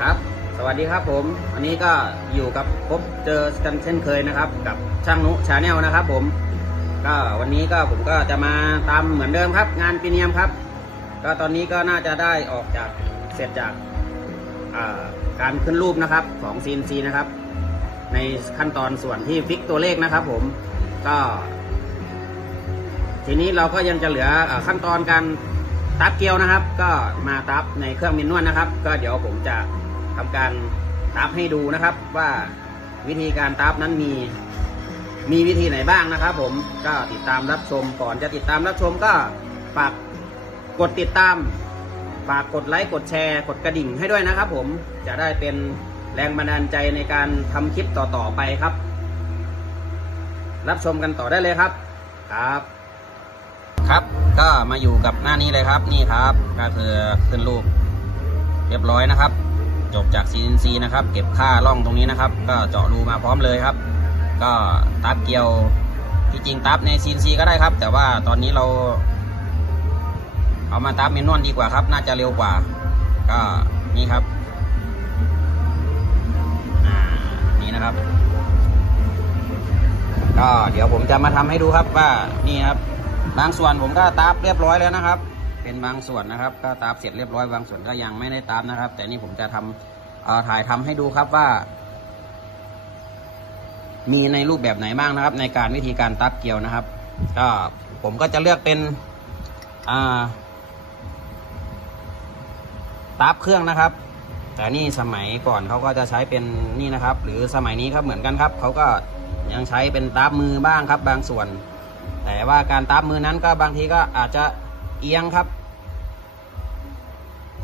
ครับ สวัสดีครับผมวันนี้ก็อยู่กับพบเจอกันเช่นเคยนะครับ กับช่างนุชาแนลนะครับ ผม ก็วันนี้ก็ผมก็จะมาตามเหมือนเดิมครับ งานปีเนียมครับ ก็ตอนนี้ก็น่าจะได้ออกจากเสร็จจากการขึ้นรูปนะครับของ CNC นะครับ ในขั้นตอนส่วนที่ฟิกตัวเลขนะครับ ผมก็ ทีนี้เราก็ยังจะเหลืออขั้นตอนการตัดเกลียวนะครับ ก็มาตับในเครื่องมินนวลนะครับ ก็เดี๋ยวผมจะ ทำการตับให้ดูนะครับว่าวิธีการตับนั้นมีมีวิธีไหนบ้างนะครับ ผมก็ติดตามรับชมก่อนจะติดตามรับชมก็ฝากกดติดตามฝากกดไลค์กดแชร์กดกระดิ่งให้ด้วยนะครับ ผมจะได้เป็นแรงบันดาลใจในการทำคลิปต่อๆไปครับ รับชมกันต่อได้เลยครับครับ ครับก็มาอยู่กับหน้านี้เลยครับนี่ครับ ก็คือขึ้นรูปเรียบร้อยนะครับ จบจาก CNC นะครับ เก็บค่าล่องตรงนี้นะครับ ก็เจาะรูมาพร้อมเลยครับ ก็ตับเกลียวที่จริงตับใน CNC ก็ได้ครับ แต่ว่าตอนนี้เรา เอามาตับเมนวลดีกว่าครับ น่าจะเร็วกว่า ก็นี่ครับนี่นะครับ ก็เดี๋ยวผมจะมาทำให้ดูครับว่านี่ครับบางส่วนผมก็ตับเรียบร้อยแล้วนะครับ เป็นบางส่วนนะครับ ก็ตับเสร็จเรียบร้อยบางส่วนก็ยังไม่ได้ตับนะครับ แต่นี่ผมจะทำถ่ายทำให้ดูครับว่า มีในรูปแบบไหนบ้างนะครับ ในการวิธีการตับเกลียวนะครับ ก็ผมก็จะเลือกเป็นอ่าตับเครื่องนะครับ แต่นี่สมัยก่อนเขาก็จะใช้เป็นนี่นะครับ หรือสมัยนี้ครับเหมือนกันครับเขาก็ยังใช้เป็นตับมือบ้างครับ บางส่วน แต่ว่าการตับมือนั้นก็บางทีก็อาจจะ เอียงครับ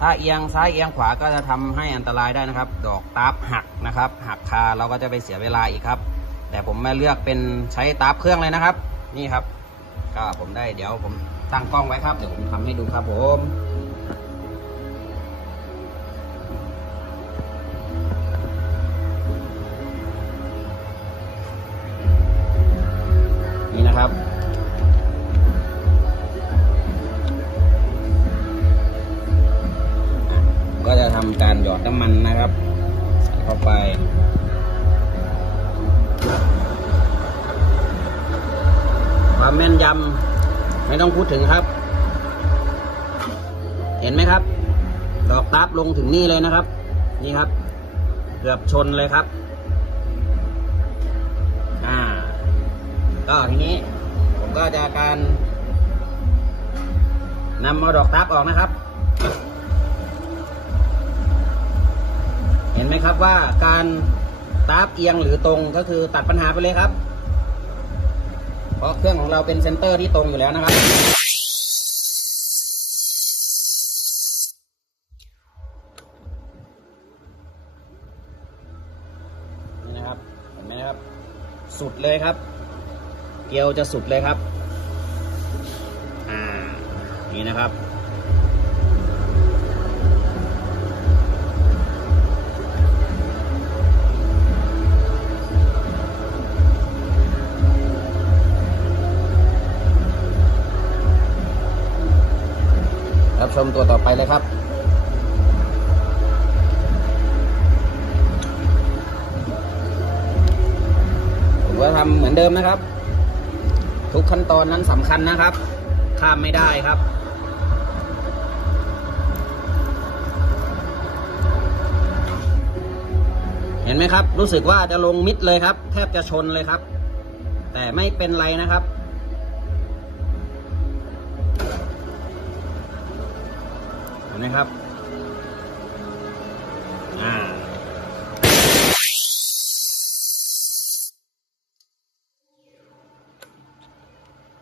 ถ้าเอียงซ้ายเอียงขวาก็จะทำให้อันตรายได้นะครับ ดอกตับหักนะครับ หักคาเราก็จะไปเสียเวลาอีกครับ แต่ผมมาเลือกเป็นใช้ตับเครื่องเลยนะครับ นี่ครับ ก็ผมได้เดี๋ยวผมตั้งกล้องไว้ครับเดี๋ยวผมทำให้ดูครับผม ทำการหยอดน้ำมันนะครับ เข้าไปความแม่นยำไม่ต้องพูดถึงครับ เห็นไหมครับ ดอกตับลงถึงนี่เลยนะครับ นี่ครับ เกือบชนเลยครับ อ่า ก็ทีนี้ ผมก็จะการนำเอาดอกตับออกนะครับ ห็นไหมครับว่าการตับเอียงหรือตรงก็คือตัดปัญหาไปเลยครับ เพราะเครื่องของเราเป็นเซนเตอร์ที่ตรงอยู่แล้วนะครับ นี่นะครับ เห็นไหมครับ สุดเลยครับ เกลียวจะสุดเลยครับ อ่า นี่นะครับ รับชมตัวต่อไปเลยครับผมก็ทำเหมือนเดิมนะครับ ทุกขั้นตอนนั้นสำคัญนะครับ ข้ามไม่ได้ครับเห็นไหมครับ รู้สึกว่าจะลงมิดเลยครับ แทบจะชนเลยครับ แต่ไม่เป็นไรนะครับ นไหมครับอ่า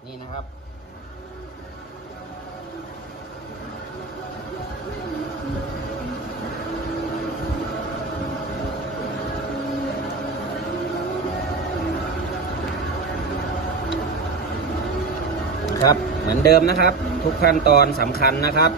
นี่นะครับครับเหมือนเดิมนะครับ ทุกขั้นตอนสำคัญนะครับ